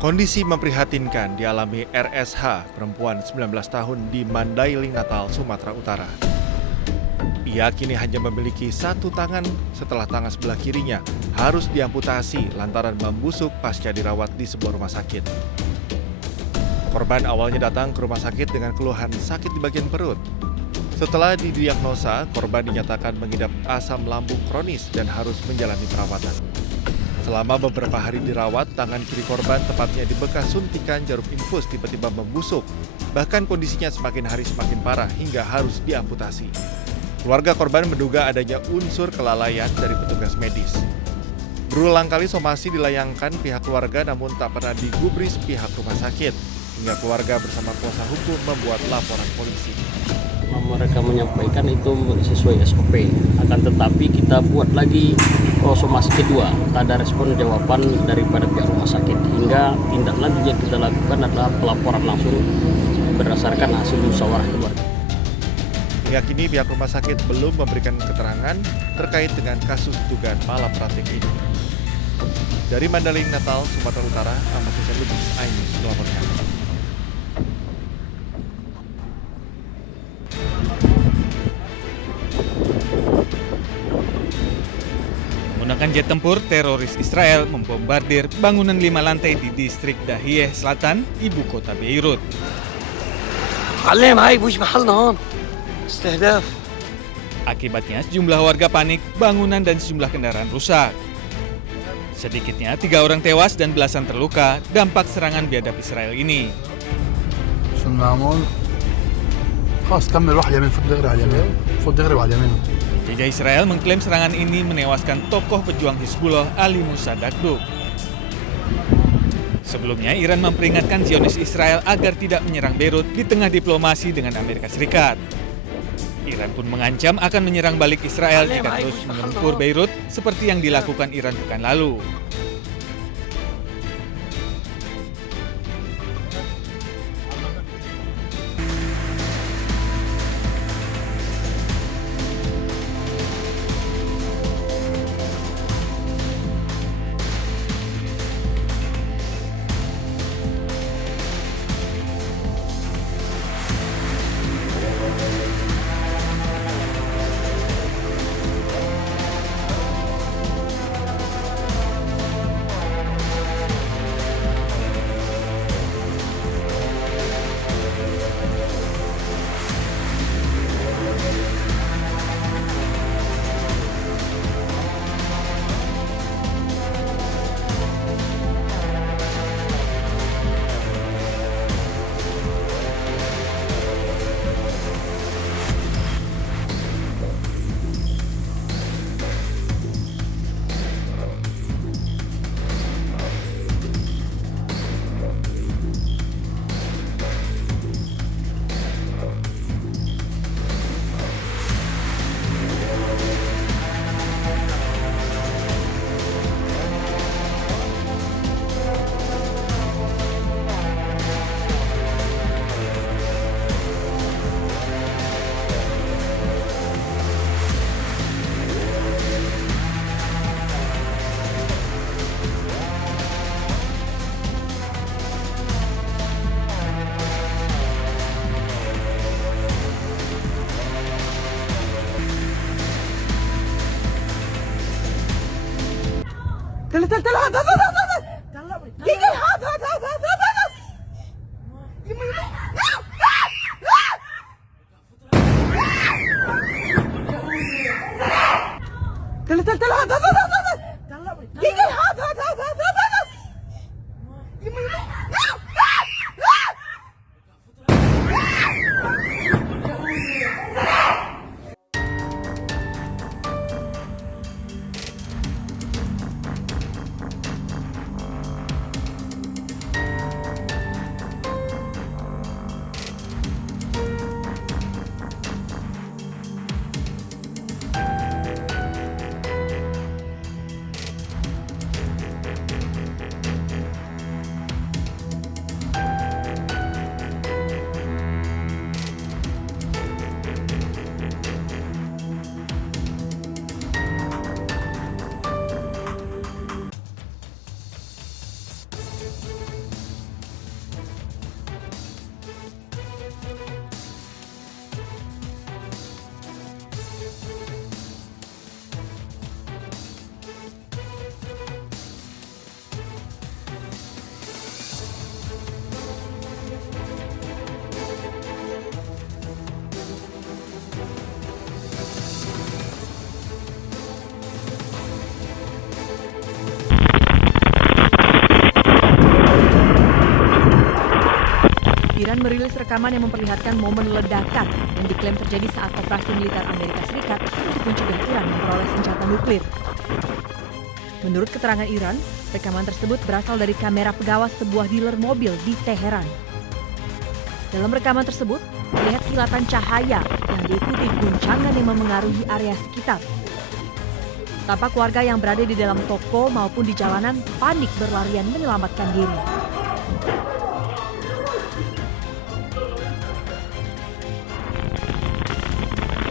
Kondisi memprihatinkan dialami RSH, perempuan 19 tahun di Mandailing, Natal, Sumatera Utara. Ia kini hanya memiliki satu tangan setelah tangan sebelah kirinya harus diamputasi lantaran membusuk pasca dirawat di sebuah rumah sakit. Korban awalnya datang ke rumah sakit dengan keluhan sakit di bagian perut. Setelah didiagnosa, korban dinyatakan mengidap asam lambung kronis dan harus menjalani perawatan. Selama beberapa hari dirawat, tangan kiri korban tepatnya di bekas suntikan jarum infus tiba-tiba membusuk. Bahkan kondisinya semakin hari semakin parah hingga harus diamputasi. Keluarga korban menduga adanya unsur kelalaian dari petugas medis. Berulang kali somasi dilayangkan pihak keluarga namun tak pernah digubris pihak rumah sakit. Hingga keluarga bersama kuasa hukum membuat laporan polisi. Mereka menyampaikan itu sesuai SOP, akan tetapi kita buat lagi somasi kedua, tak ada respon jawaban daripada pihak rumah sakit, hingga tindak lanjut yang kita lakukan adalah pelaporan langsung berdasarkan hasil musyawarah keluarga. Hingga kini pihak rumah sakit belum memberikan keterangan terkait dengan kasus dugaan malapraktik ini. Dari Mandailing, Natal, Sumatera Utara, Ahmad Hussein Lubis, iNews melaporkan. Menggunakan jet tempur, teroris Israel membombardir bangunan 5 lantai di distrik Dahiyeh Selatan, ibu kota Beirut. Akibatnya sejumlah warga panik, bangunan dan sejumlah kendaraan rusak. Sedikitnya 3 orang tewas dan belasan terluka dampak serangan biadab Israel ini. Jejak Israel mengklaim serangan ini menewaskan tokoh pejuang Hizbullah Ali Musa Dakduk. Sebelumnya, Iran memperingatkan Zionis Israel agar tidak menyerang Beirut di tengah diplomasi dengan Amerika Serikat. Iran pun mengancam akan menyerang balik Israel jika terus menggempur Beirut seperti yang dilakukan Iran pekan lalu. rekaman yang memperlihatkan momen ledakan yang diklaim terjadi saat operasi militer Amerika Serikat untuk mencegah Iran memperoleh senjata nuklir. Menurut keterangan Iran, rekaman tersebut berasal dari kamera pengawas sebuah dealer mobil di Teheran. Dalam rekaman tersebut, terlihat kilatan cahaya yang diikuti guncangan yang memengaruhi area sekitar. Tampak warga yang berada di dalam toko maupun di jalanan panik berlarian menyelamatkan diri.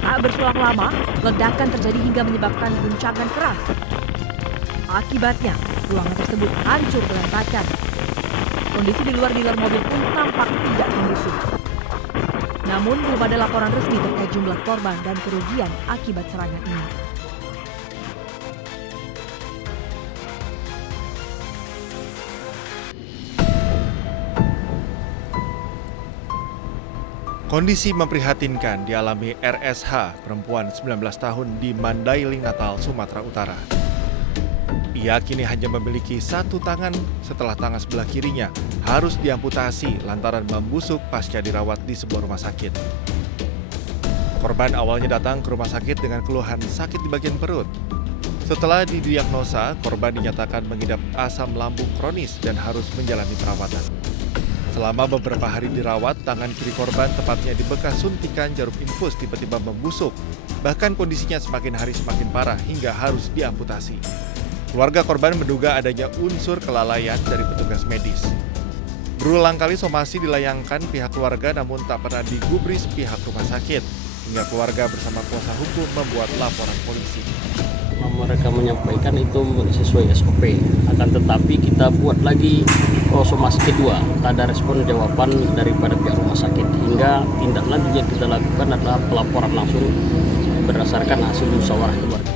Tak berselang lama, ledakan terjadi hingga menyebabkan guncangan keras. Akibatnya, ruangan tersebut hancur berantakan. Kondisi di luar dealer mobil pun tampak tidak kondusif. Namun, belum ada laporan resmi terkait jumlah korban dan kerugian akibat serangan ini. Kondisi memprihatinkan dialami RSH, perempuan 19 tahun di Mandailing, Natal, Sumatera Utara. Ia kini hanya memiliki satu tangan setelah tangan sebelah kirinya harus diamputasi lantaran membusuk pasca dirawat di sebuah rumah sakit. Korban awalnya datang ke rumah sakit dengan keluhan sakit di bagian perut. Setelah didiagnosa, korban dinyatakan mengidap asam lambung kronis dan harus menjalani perawatan. Selama beberapa hari dirawat, tangan kiri korban tepatnya di bekas suntikan jarum infus tiba-tiba membusuk. Bahkan kondisinya semakin hari semakin parah hingga harus diamputasi. Keluarga korban menduga adanya unsur kelalaian dari petugas medis. Berulang kali somasi dilayangkan pihak keluarga namun tak pernah digubris pihak rumah sakit. Hingga keluarga bersama kuasa hukum membuat laporan polisi. Mereka menyampaikan itu sesuai SOP. Akan tetapi kita buat lagi somasi kedua. Tak ada respon jawaban daripada pihak rumah sakit. Hingga tindak lanjut yang kita lakukan adalah pelaporan langsung berdasarkan hasil musyawarah keluarga.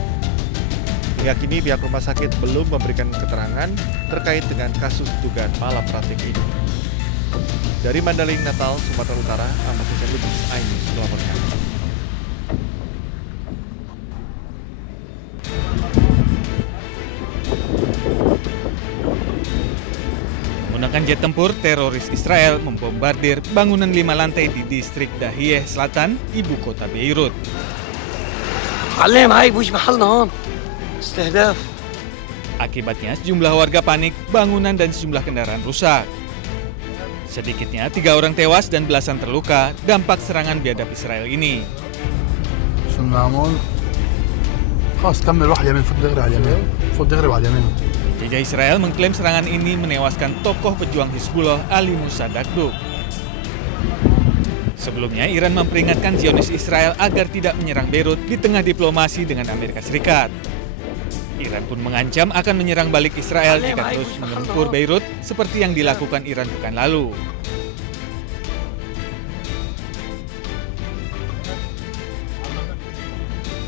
Hingga kini pihak rumah sakit belum memberikan keterangan terkait dengan kasus dugaan malapraktik ini. Dari Mandailing, Natal, Sumatera Utara, Ahmad Hussein Lubis, iNews melaporkan. Menggunakan jet tempur, teroris Israel membombardir bangunan 5 lantai di distrik Dahiyeh Selatan, ibu kota Beirut. علم هاي بوش محلنا هون استهداف. Akibatnya sejumlah warga panik, bangunan dan sejumlah kendaraan rusak. Sedikitnya 3 orang tewas dan belasan terluka dampak serangan biadab Israel ini. شو بنعمل؟ خلاص كمل روح يمين فوت دغري على اليمين فوت دغري على اليمين. Jajah Israel mengklaim serangan ini menewaskan tokoh pejuang Hizbullah Ali Musa Dakduk. Sebelumnya, Iran memperingatkan Zionis Israel agar tidak menyerang Beirut di tengah diplomasi dengan Amerika Serikat. Iran pun mengancam akan menyerang balik Israel jika terus menggempur Beirut seperti yang dilakukan Iran pekan lalu.